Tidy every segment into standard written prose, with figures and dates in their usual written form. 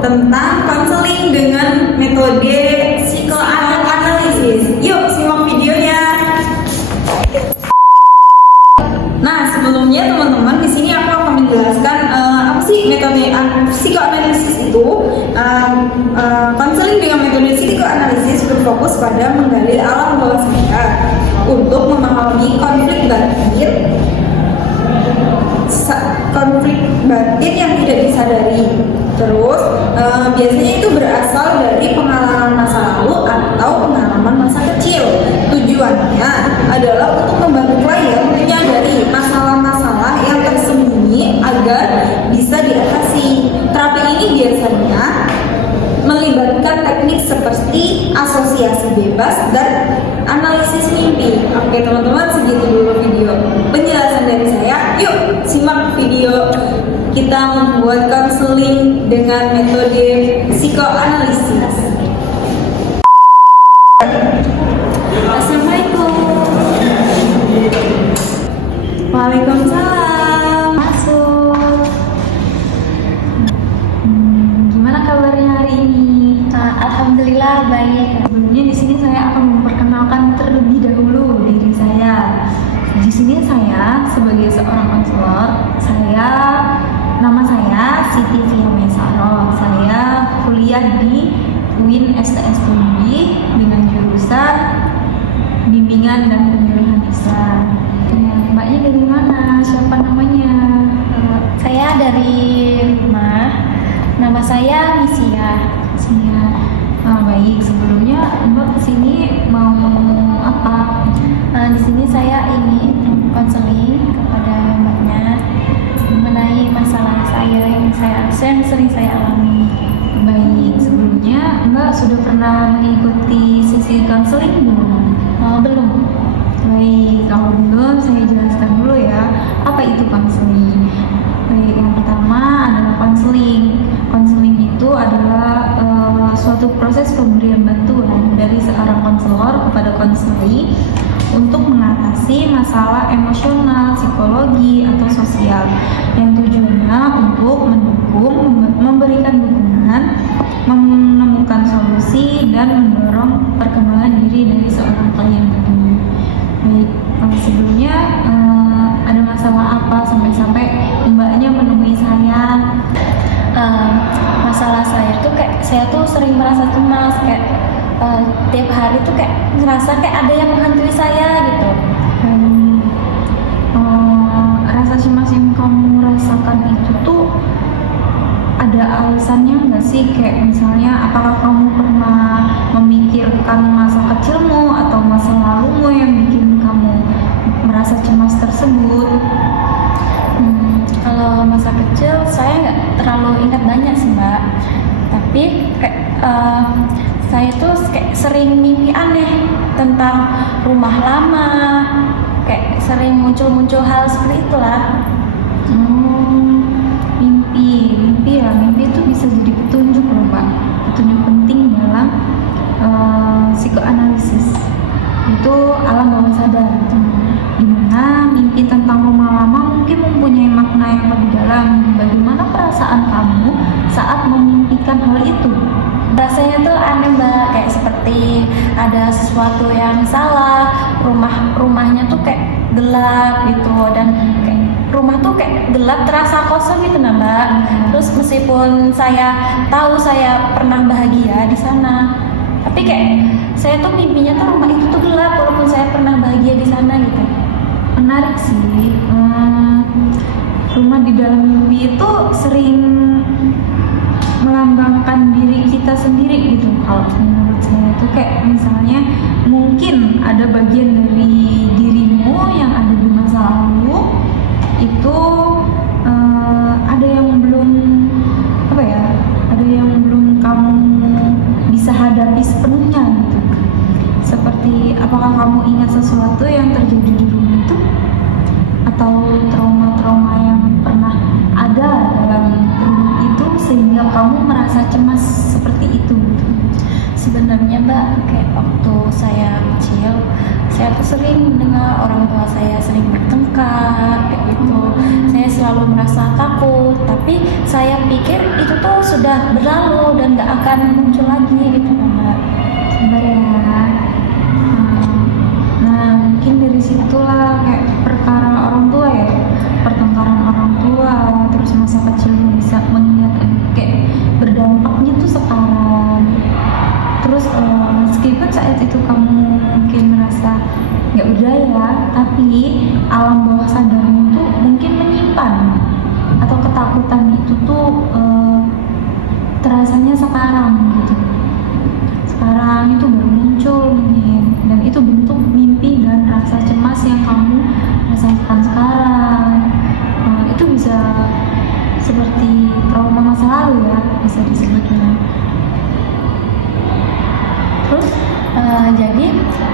tentang konseling dengan metode psikoanalisis. Yuk simak videonya. Nah, sebelumnya teman-teman, di sini aku akan menjelaskan apa sih metode psikoanalisis itu. Konseling dengan metode psikoanalisis berfokus pada menggali alam bawah sadar untuk memahami konflik batin yang tidak disadari. Terus biasanya itu berasal dari pengalaman masa lalu atau pengalaman masa kecil. Tujuannya adalah untuk membantu klien menyadari masalah-masalah yang tersembunyi agar bisa diatasi. Terapi ini biasanya melibatkan teknik seperti asosiasi bebas dan analisis mimpi. Oke teman-teman, segitu dulu video penjelasan dari saya. Yuk simak video kita membuat konseling dengan metode psikoanalisis. Assalamualaikum. Waalaikumsalam. Masuk. Gimana kabarnya hari ini? Alhamdulillah baik. Sebelumnya di sini saya akan memperkenalkan terlebih dahulu diri saya. Di sini saya sebagai seorang konselor, nama saya Siti Fiamia Saro. Saya kuliah di UIN STS Tumbi dengan jurusan bimbingan dan pemilihan Islam. Mbaknya dari mana? Siapa namanya? Saya dari rumah. Nama saya Misia. Baik, sebelumnya Mbak kesini mau apa? Di sini saya ingin konseling kepada Mbaknya mengenai masalah saya yang sering saya alami. Baik, sebelumnya Mbak sudah pernah mengikuti sesi konseling belum? Belum. Baik, kalau belum saya jelaskan dulu ya, apa itu konseling. Baik, yang pertama adalah konseling. Konseling itu adalah suatu proses pemberian bantuan dari seorang konselor kepada konseli untuk mengatasi masalah emosional, psikologi, atau sosial yang tujuannya untuk mendukung, memberikan dukungan, menemukan solusi, dan mendorong perkembangan diri dari seorang klien itu. Baik, sebelumnya ada masalah apa sampai Mbaknya menemui saya? Masalah saya tuh kayak saya tuh sering merasa cemas, kayak tiap hari tuh kayak ngerasa kayak ada yang menghantui saya gitu. Rasa cemas yang kamu rasakan itu tuh ada alasannya nggak sih? Kayak misalnya apakah kamu pernah memikirkan masa kecilmu atau masa lalumu yang bikin kamu merasa cemas tersebut? Kalau masa kecil saya nggak terlalu ingat banyak sih Mbak, tapi kayak saya tuh kayak sering mimpi aneh tentang rumah lama, kayak sering muncul hal seperti itulah. Mimpi itu bisa jadi petunjuk loh Pak, petunjuk penting dalam psikoanalisis. Itu alam bawah sadar, dimana mimpi tentang rumah lama mungkin mempunyai makna yang lebih dalam. Bagaimana perasaan kamu saat memimpikan hal itu? Rasanya tuh aneh Mbak, kayak seperti ada sesuatu yang salah, rumahnya tuh kayak gelap gitu, dan kayak rumah tuh kayak gelap, terasa kosong gitu nah Mbak. Terus meskipun saya tahu saya pernah bahagia di sana, tapi kayak saya tuh mimpinya tuh rumah itu tuh gelap walaupun saya pernah bahagia di sana gitu. Menarik sih. Rumah di dalam mimpi itu sering melambangkan diri kita sendiri gitu. Kalau menurut saya itu kayak misalnya mungkin ada bagian dari dirimu yang ada di masa lalu itu ada yang belum kamu bisa hadapi sepenuhnya gitu. Seperti apakah kamu ingat sesuatu yang terjadi di rumah itu atau trauma-trauma yang pernah ada dalam rumah itu sehingga kamu merasa cemas seperti itu gitu. Sebenarnya Mbak, kayak waktu saya kecil, saya tuh sering mendengar orang tua saya sering bertengkar kayak gitu. Saya selalu merasa takut, tapi saya pikir itu tuh sudah berlalu dan gak akan muncul lagi gitu Mbak. Sabar ya. Nah, mungkin dari situlah kayak perkara orang tua ya, pertengkaran orang tua, terus masa kecil bisa mengingat kayak berdampaknya tuh sekarang. Terus meskipun saat itu kamu mungkin merasa nggak berdaya, tapi alam bawah sadarmu tuh mungkin menyimpan atau ketakutan itu tuh terasanya sekarang gitu. Sekarang itu baru muncul mungkin, dan itu bentuk mimpi dan rasa cemas yang kamu rasakan sekarang. Itu bisa seperti trauma masa lalu ya, bisa disebutnya. Terus jadi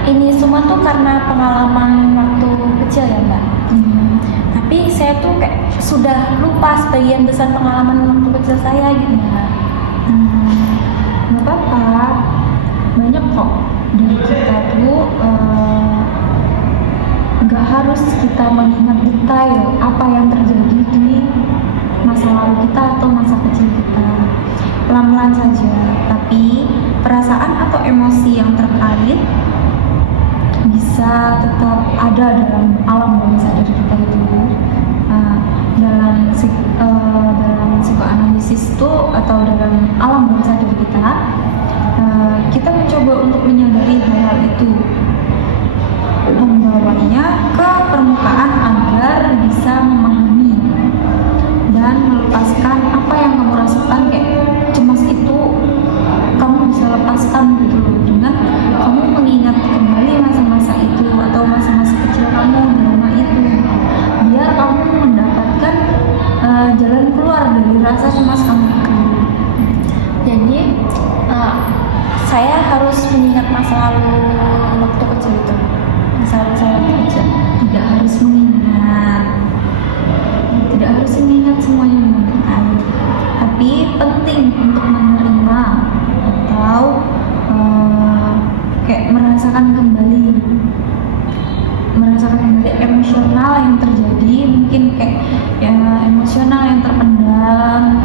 ini semua tuh karena pengalaman waktu kecil ya Mbak. Tapi saya tuh kayak sudah lupa sebagian besar pengalaman waktu kecil saya gitu Mbak. Nggak apa-apa, banyak kok dari kita tuh nggak harus kita mengingat detail apa yang terjadi di masa lalu kita atau masa kecil kita. Pelan-pelan saja, tapi perasaan atau emosi yang terkait bisa tetap ada dalam alam bawah sadar kita itu. Dalam psikoanalisis itu atau dalam alam bawah sadar kita, kita mencoba untuk menyadari hal-hal itu, membawanya ke permukaan agar bisa memahami dan melepaskan apa yang kamu rasakan. Kayak cemas itu kamu bisa lepaskan gitu loh, dengan kamu mengingat kembali masa-masa itu atau masa-masa kecil kamu di rumah itu, biar kamu mendapatkan jalan keluar dari rasa cemas kamu itu. Jadi saya harus mengingat masa lalu waktu kecil itu, masa lalu saya waktu kecil. Tidak harus mengingat, tidak harus mengingat semuanya mengingat, tapi penting untuk menerima atau kayak merasakan kembali emosional yang terjadi, mungkin kayak ya emosional yang terpendam